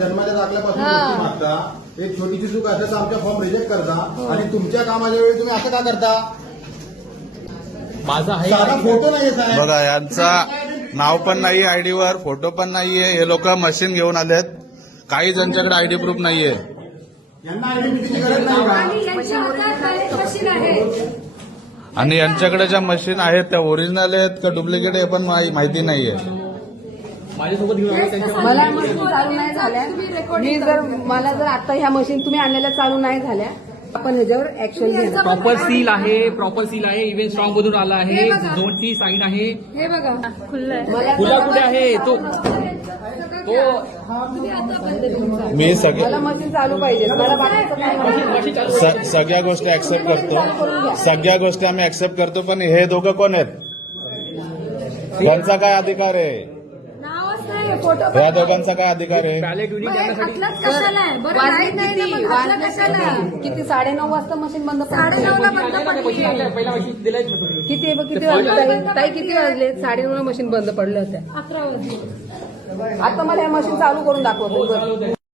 जन्माच्या दाखल्यापासून गोष्टी मागता, एक छोटीशी चूक असं तर आमच्या फॉर्म रिजेक्ट करता आणि तुमच्या कामाच्या वेळी तुम्ही असं का करता? माझा आहे साधा फोटो नाही साहेब. बघा यांचा नाव पण नाही आयडीवर, फोटो पण नाहीये. हे लोक मशीन घेऊन आलेत. काही ज्यांच्याकडे आयडी प्रूफ नाहीये यांना आयडेंटिटीची गरज नाही का? आणि यांच्याकडे ज्या मशीन आहेत त्या ओरिजिनल आहेत का डुप्लिकेट हे पण माहिती नाहीये. माझ्यासोबत घेऊन आले त्यांच्या मला मशीन चालू नाही झाल्या. मला जर आता ह्या मशीन तुम्ही आणलेल्या चालू नाही झाल्या, आपण ह्याच्यावर ऍक्शन घेणार. प्रॉपर सील आहे, इव्हेंट स्ट्रॉंग मधून आला आहे, झोनची साईन आहे. हे बघा खुल्लंय. खुला कुठे आहे तो मी मला मशीन चालू पाहिजे. मला बाकीचं काही नाही. सगळ्या गोष्टी ऍक्सेप्ट करतो, सगळ्या गोष्टी आम्ही ऍक्सेप्ट करतो, पण हे दोघं कोण आहेत? त्यांचा काय अधिकार आहे? नावच नाही फोटो या दोघांचा काय अधिकार आहे? बॅलेट युनिट करण्यासाठी घातलाच कशाला आहे? बरं वाजले माहित नाही ना किती? मग घातलं कशाला आहे? किती 9:30 वाजता मशीन बंद पडली. 9:30 ला बंद पडली. पहिला मशीन दिलाय किती आहे बघ, किती वाजले ताई किती वाजले? 9:30 मशीन बंद पडल्या होत्या. 11 वाजले. आता मला हे मशीन चालू करून दाखवतो.